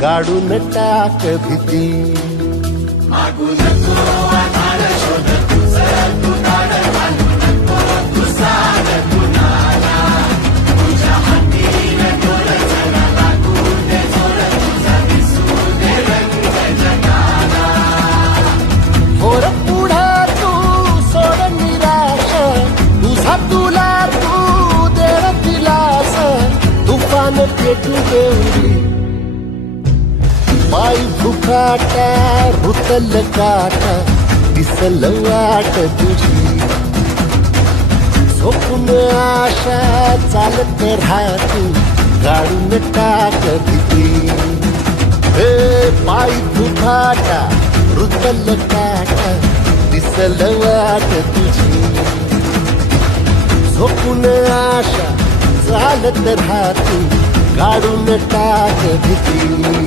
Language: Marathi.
काढून टाक भीती. मागू नको आधार शोध तुझं तू दाड घालू नको तू साध कुणाला तुझ्या हातीनं डोर जरा लागू दे जोर तुझा दिसू दे रंग जगाला. थोर पुढे तू सोड निराश तुझा तुला तू दे दिलास तुफान पेटू देऊरी. पाय भुकाटा रुतल काटा दिसल वाट तुझी. झोपून आशा चालत राहतू काढून टाक भीती. हे पाय भुकाटा रुतल काटा दिसल वाट तुझी. झोपून आशा चालत राहतू काढून टाक भीती.